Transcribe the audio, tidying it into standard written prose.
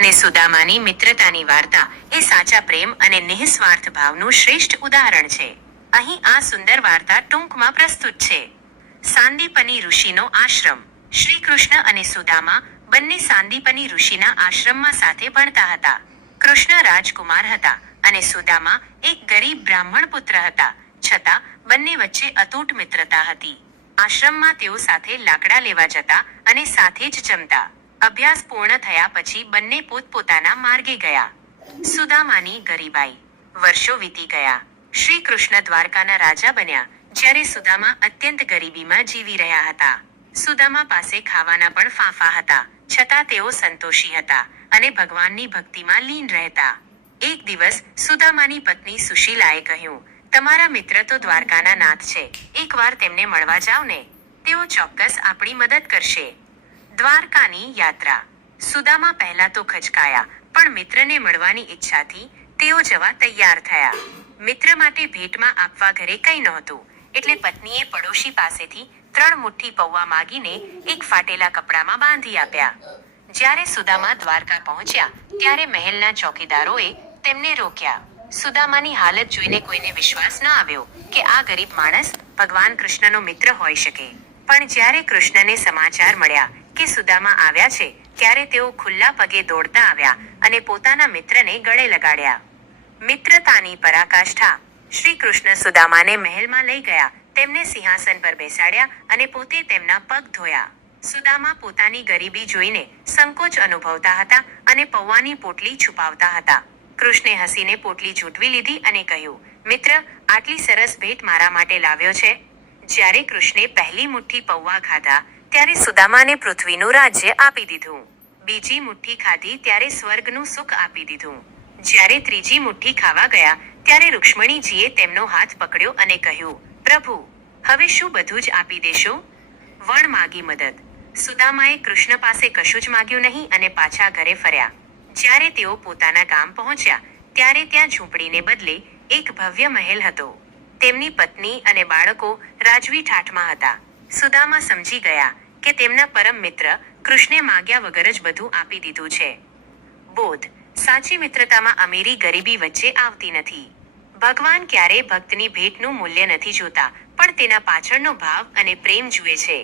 અને સુદામાની મિત્રતાની વાર્તા એ સાચા પ્રેમ અને નિઃસ્વાર્થ ભાવનું શ્રેષ્ઠ ઉદાહરણ છે. અહીં આ સુંદર વાર્તા ટૂંકમાં પ્રસ્તુત છે. સાંદીપની ઋષિનો આશ્રમ. શ્રી કૃષ્ણ અને સુદામા બંને સાંદીપની ઋષિના આશ્રમમાં સાથે ભણતા હતા. કૃષ્ણ રાજકુમાર હતા અને સુદામા એક ગરીબ બ્રાહ્મણ પુત્ર હતા. છતાં બંને વચ્ચે અતૂટ મિત્રતા હતી. આશ્રમમાં તેઓ સાથે લાકડા લેવા જતા અને સાથે જ જમતા. અભ્યાસ પૂર્ણ થયા પછી બંને પોતપોતાના માર્ગે ગયા. સુદામાની ગરીબાઈ. વર્ષો વીતી ગયા. શ્રી કૃષ્ણ દ્વારકાના રાજા બન્યા જ્યારે સુદામા અત્યંત ગરીબીમાં જીવી રહ્યા હતા. સુદામા પાસે ખાવાના પણ ફાંફા હતા, છતાં તેઓ સંતોષી હતા અને ભગવાનની ભક્તિમાં લીન રહેતા. એક દિવસ સુદામાની પત્ની સુશીલાએ કહ્યું, તમારા મિત્ર તો દ્વારકાના નાથ છે, એકવાર તેમને મળવા જાવ ને, તેઓ ચોક્કસ આપણી મદદ કરશે. દ્વારકાની યાત્રા. સુદામા પહેલા તો ખચકાયા, પણ મિત્રને મળવાની ઈચ્છાથી તેઓ જવા તૈયાર થયા. મિત્ર માટે ભેટમાં આપવા ઘરે કંઈ નહોતું, એટલે પત્નીએ પડોશી પાસેથી 3 મુઠ્ઠી પૌવા માગીને એક ફાટેલા કપડામાં બાંધી આપ્યા. જ્યારે સુદામા દ્વારકા પહોંચ્યા ત્યારે મહેલના ચોકીદારોએ તેમને રોક્યા. સુદામાની હાલત જોઈને કોઈને વિશ્વાસ ન આવ્યો કે આ ગરીબ માણસ ભગવાન કૃષ્ણનો મિત્ર હોઈ શકે. પણ જ્યારે કૃષ્ણને સમાચાર મળ્યા કે સુદામા આવ્યા છે ત્યારે તેઓ ખુલ્લા પગે દોડતા આવ્યા અને પોતાના મિત્રને ગળે લગાડ્યા. મિત્રતાની પરાકાષ્ઠા. શ્રી કૃષ્ણ સુદામાને મહેલમાં લઈ ગયા, તેમને સિંહાસન પર બેસાડ્યા અને પોતે તેમના પગ ધોયા. સુદામા પોતાની ગરીબી જોઈને સંકોચ અનુભવતા હતા અને પૌવાની પોટલી છુપાવતા હતા. કૃષ્ણે હસીને પોટલી ઝૂંટવી લીધી અને કહ્યું, મિત્ર, આટલી સરસ ભેટ મારા માટે લાવ્યો છે. જ્યારે કૃષ્ણે પહેલી મુઠ્ઠી પૌવા ખાધા ત્યારે સુદામાને પૃથ્વીનું રાજ્ય આપી દીધું. બીજી મુઠ્ઠી ખાધી ત્યારે સ્વર્ગનું સુખ આપી દીધું. જ્યારે ત્રીજી મુઠ્ઠી ખાવા ગયા ત્યારે રુક્ષ્મણીજીએ તેમનો હાથ પકડ્યો અને કહ્યું, પ્રભુ, હવે શું બધું જ આપી દેશો? વણ માગી મદદ. સુદામાએ કૃષ્ણ પાસે કશું જ માગ્યું નહીં અને પાછા ઘરે ફર્યા. જ્યારે તેઓ પોતાના ગામ પહોંચ્યા ત્યારે ત્યાં ઝૂંપડીને બદલે એક ભવ્ય મહેલ હતો. તેમની પત્ની અને બાળકો રાજવી ઠાઠમાં હતા. સુદામા સમજી ગયા કે તેમના પરમ મિત્ર કૃષ્ણે માગ્યા વગર જ બધું આપી દીધું છે. બોધ. સાચી મિત્રતામાં અમીરી ગરીબી વચ્ચે આવતી નથી. ભગવાન ક્યારેય ભક્તની ભેટનું મૂલ્ય નથી જોતા, પણ તેના પાછળનો ભાવ અને પ્રેમ જુએ છે.